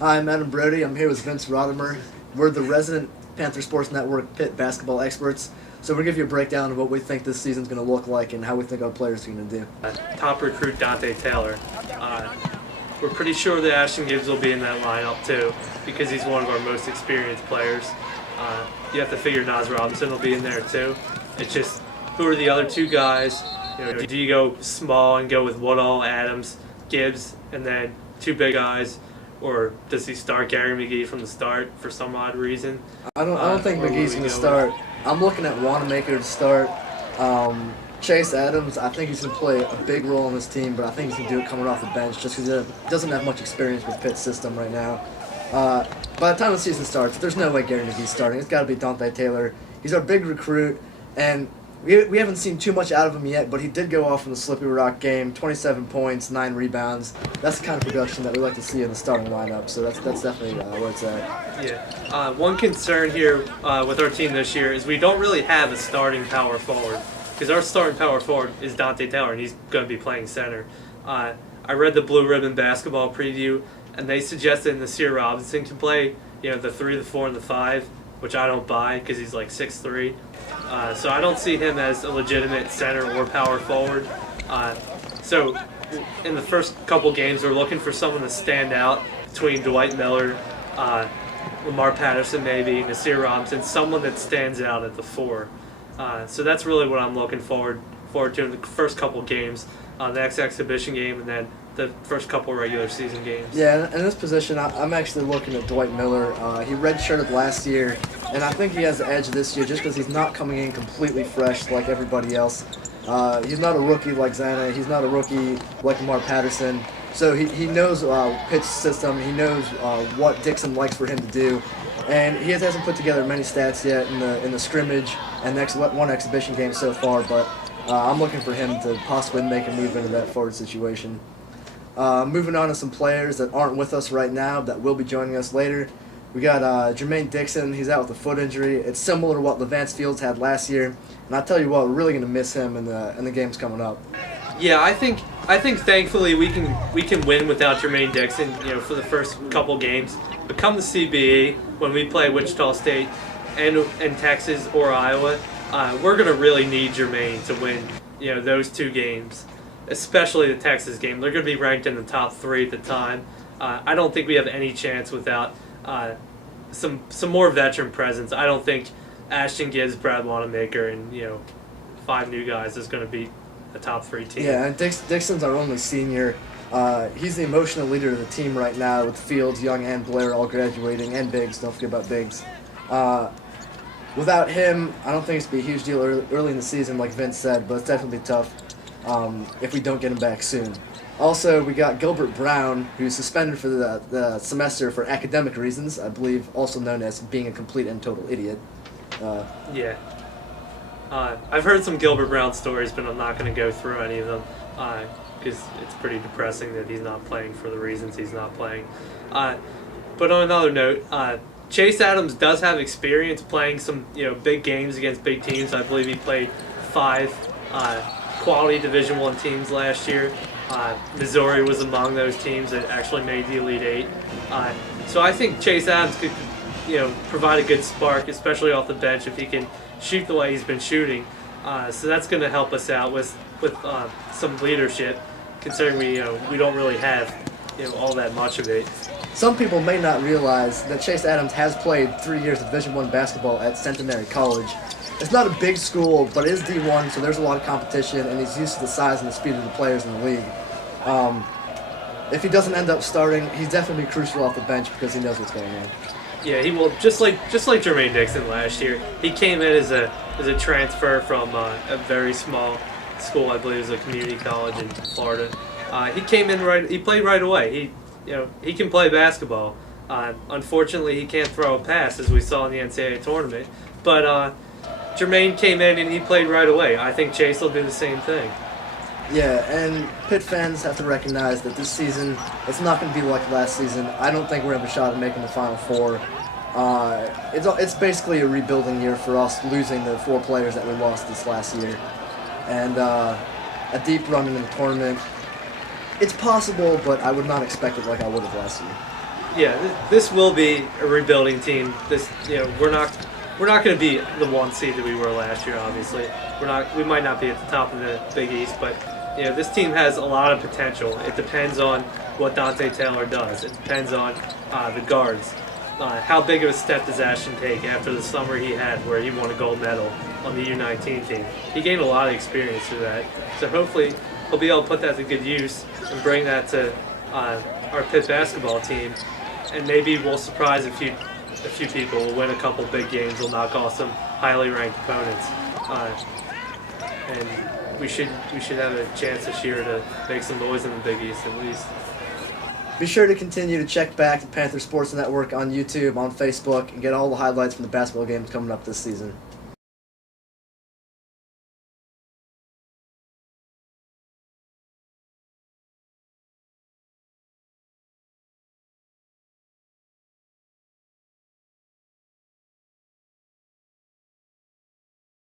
Hi, I'm Adam Brodie. I'm here with Vince Rodemer. We're the resident Panther Sports Network Pitt basketball experts. So we're going to give you a breakdown of what we think this season's going to look like and how we think our players are going to do. Top recruit Dante Taylor. We're pretty sure that Ashton Gibbs will be in that lineup too because he's one of our most experienced players. You have to figure Nas Robinson will be in there too. It's just, who are the other two guys? Do you go small and go with Woodall, Adams, Gibbs, and then two big guys? Or does he start Gary McGee from the start for some odd reason? I don't think McGee's going to start. I'm looking at Wanamaker to start. Chase Adams, I think he's going to play a big role on this team, but I think he's going to do it coming off the bench just because he doesn't have much experience with Pitt's system right now. By the time the season starts, there's no way Gary McGee's starting. It's got to be Dante Taylor. He's our big recruit, and we haven't seen too much out of him yet, but he did go off in the Slippery Rock game, 27 points, 9 rebounds. That's the kind of production that we like to see in the starting lineup, so that's definitely where it's at. Yeah. One concern here with our team this year is we don't really have a starting power forward because our starting power forward is Dante Taylor, and he's going to be playing center. I read the Blue Ribbon basketball preview, and they suggested Nasir Robinson can play, the 3, the 4, and the 5, which I don't buy because he's like 6'3". So I don't see him as a legitimate center or power forward. So in the first couple games, we're looking for someone to stand out between Dwight Miller, Lamar Patterson maybe, Nasir Robinson, someone that stands out at the 4. So that's really what I'm looking forward to in the first couple games, the next exhibition game, and then the first couple regular season games. Yeah, in this position, I'm actually looking at Dwight Miller. He redshirted last year, and I think he has the edge this year just because he's not coming in completely fresh like everybody else. He's not a rookie like Zana. He's not a rookie like Lamar Patterson. So he knows Pitt's system. He knows what Dixon likes for him to do. And he hasn't put together many stats yet in the scrimmage and one exhibition game so far, but I'm looking for him to possibly make a move into that forward situation. Moving on to some players that aren't with us right now that will be joining us later. We got Jermaine Dixon. He's out with a foot injury. It's similar to what Levance Fields had last year, and I tell you what, we're really going to miss him in the games coming up. Yeah, I think thankfully we can win without Jermaine Dixon, for the first couple games. But come the CBE, when we play Wichita State and Texas or Iowa, we're going to really need Jermaine to win, those two games, especially the Texas game. They're going to be ranked in the top 3 at the time. I don't think we have any chance without some more veteran presence. I don't think Ashton Gibbs, Brad Wanamaker, and 5 new guys is going to be a top 3 team. Yeah, and Dixon's our only senior. He's the emotional leader of the team right now with Fields, Young, and Blair all graduating, and Biggs. Don't forget about Biggs. Without him, I don't think it's going to be a huge deal early in the season, like Vince said, but it's definitely tough if we don't get him back soon. Also, we got Gilbert Brown, who's suspended for the semester for academic reasons, I believe, also known as being a complete and total idiot. Yeah. I've heard some Gilbert Brown stories, but I'm not going to go through any of them because it's pretty depressing that he's not playing for the reasons he's not playing. But on another note, Chase Adams does have experience playing some big games against big teams. I believe he played 5 quality Division I teams last year. Missouri was among those teams that actually made the Elite 8. So I think Chase Adams could provide a good spark, especially off the bench if he can shoot the way he's been shooting. So that's going to help us out with some leadership, considering we don't really have all that much of it. Some people may not realize that Chase Adams has played 3 years of Division I basketball at Centenary College. It's not a big school, but it is D1, so there's a lot of competition, and he's used to the size and the speed of the players in the league. If he doesn't end up starting, he's definitely crucial off the bench because he knows what's going on. Yeah, he will. Just like Jermaine Dixon last year, he came in as a transfer from a very small school. I believe it was a community college in Florida. He came in right. He played right away. He can play basketball. Unfortunately, he can't throw a pass, as we saw in the NCAA tournament. But Jermaine came in and he played right away. I think Chase will do the same thing. Yeah, and Pitt fans have to recognize that this season, it's not going to be like last season. I don't think we're going to have a shot at making the Final Four. It's basically a rebuilding year for us, losing the 4 players that we lost this last year. And a deep run in the tournament. It's possible, but I would not expect it like I would have last year. this will be a rebuilding team. We're not going to be the 1 seed that we were last year. Obviously, we might not be at the top of the Big East, but this team has a lot of potential. It depends on what Dante Taylor does. It depends on the guards. How big of a step does Ashton take after the summer he had where he won a gold medal on the U19 team? He gained a lot of experience through that. So hopefully he'll be able to put that to good use and bring that to our Pitt basketball team. And maybe we'll surprise a few people. We'll win a couple big games. We'll knock off some highly ranked opponents. And we should have a chance this year to make some noise in the Big East at least. Be sure to continue to check back the Panther Sports Network on YouTube, on Facebook, and get all the highlights from the basketball games coming up this season.